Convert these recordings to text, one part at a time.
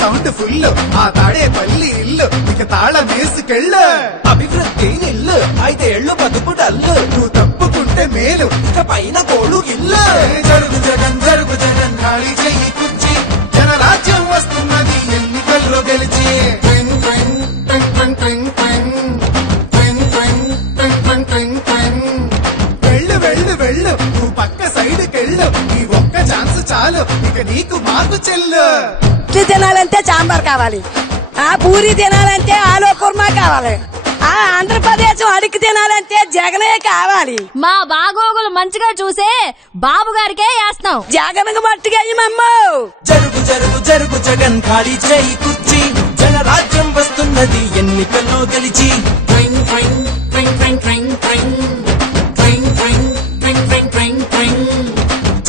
Sound full ఆ తాడేపల్లి ఇల్లు ఇక తాళం వేసుకెళ్ళు. అభివృద్ధి నిల్లు 5 ఏళ్లు బతుకు డల్లు నువ్వు తప్పుకుంటే మేలు ఇక పైన కోడు ఇల్లు. జరుగు జగన్ జరుగు జగన్ ఖాళీ చెయ్యి కుర్చీ జనరాజ్యం వస్తున్నది ఎన్నికల్లో గెలిచి. వెళ్ళు వెళ్ళు వెళ్ళు నువ్వు పక్క సైడ్ కెళ్ళు ఈ ఒక్క ఛాన్స్ చాలు ఇక నీకు మాకు చెల్లు. ఇడ్లీ తినాలంటే సాంబార్ కావాలి, ఆ పూరి తినాలంటే ఆలు కుర్మా కావాలి, ఆ ఆంధ్రప్రదేశ్ అడిగి తినాలంటే జగనే కావాలి. మా బాగోగులు మంచిగా చూసే బాబు గారికే వేస్తాం. జగన్ మట్టిగా జరుగు జరుగు జరుగు జగన్ ఖాళీ చేయి కుర్చీ జనరాజ్యం వస్తున్నది ఎన్నికల్లో గెలిచి.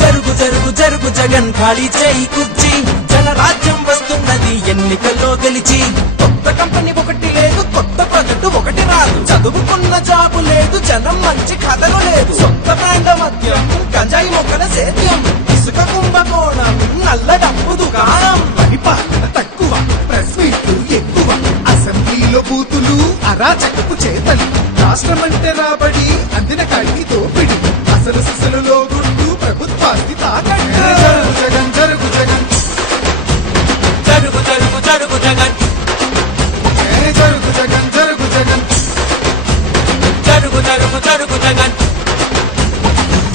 జరుగు జరుగు జరుగు జగన్ ఖాళీ చేయి కుర్చీ జనరాజ్యం వస్తున్నది ఎన్నికల్లో గెలిచి. కొత్త కంపెనీ ఒకటి లేదు, కొత్త ప్రాజెక్టు ఒకటి రాదు, చదువుకున్న జాబు లేదు, జనం మంచి కథలు లేదు, సొంత బ్రాండ్ మద్యం గంజాయి మొక్కల సేద్యం, ఇసుక కుంభకోణం నల్ల డబ్బు దుకాణం. పరిపాలన తక్కువ ప్రెస్ మీట్లు ఎక్కువ అసెంబ్లీలో బూతులు అరాచకపు చేతలు రాష్ట్రమంటే రాబడి అందిన కడిగి దోపిడి అసలు సిసలులో గుట్టు ప్రభుత్వాన్ని తాకట్టు. జరుగు జగన్ జరుగు జగన్ జరుగు జరుగు జరుగు జగన్ జరుగు జగన్ జరుగు జగన్ జరుగు జరుగు జరుగు జగన్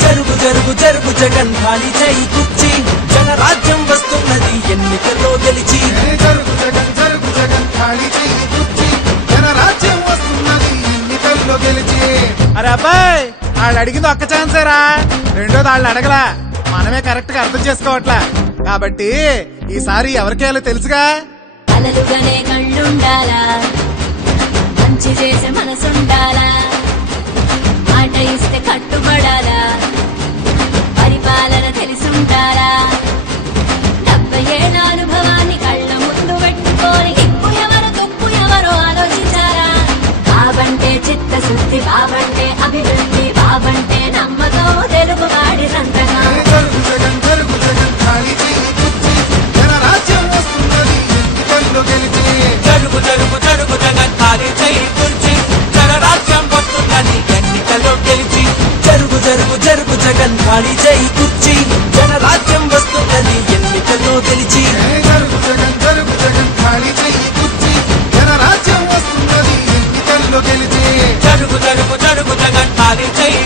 జరుగు జరుగు జరుగు జగన్ ఖాళీ చేయి కుర్చీ జనరాజ్యం వస్తున్నది ఎన్నికల్లో గెలిచి. జరుగు జగన్ జరుగు జగన్ ఖాళీ చెయ్యి కుర్చీ జనరాజ్యం వస్తున్నది ఎన్నికల్లో గెలిచి. అరే అబ్బాయి వాళ్ళు అడిగింది ఒక్క ఛాన్సేరా, రెండోది వాళ్ళు అడగలా, మనమే కరెక్ట్ గా అర్థం చేసుకోవట్లా. కాబట్టి ఈసారి ఎవరికేయాలో తెలుసుగా. అలలుగానే కళ్ళుండాలా, మంచి చేసే మనసుండాలా, మాట ఇస్తే కట్టుబడాలా, పరిపాలన తెలిసుండాలా, 70 ఏళ్ల అనుభవాన్ని కళ్ళ ముందు పెట్టుకొని ఇప్పు ఎవరు తుప్పు ఎవరో ఆలోచించారా. బాబంటే చిత్తశుద్ధి, బాబంటే అభివృద్ధి, బాబంటే నమ్మకం, తెలుగువాడి సంతకం. జరుగు జగన్ జరుగు జగన్ ఖాళీ చెయ్యి కుర్చీ జనరాజ్యం వస్తున్నది ఎన్నికల్లో గెలిచి. జరుగు జరుగు జరుగు జగన్ ఖాళీ చేయి కుర్చీ జనరాజ్యం వస్తున్నది ఎన్నికల్లో గెలిచి. జరుగు జరుగు జరుగు జగన్ ఖాళీ చేయి కుర్చీ జనరాజ్యం వస్తున్నది ఎన్నికల్లో గెలిచి. జరుగు జగన్ జరుగు జగన్ ఖాళీ చెయ్యి కుర్చీ జనరాజ్యం వస్తున్నది ఎన్నికల్లో గెలిచి. జరుగు జరుగు జరుగు జగన్ ఖాళీ చేయి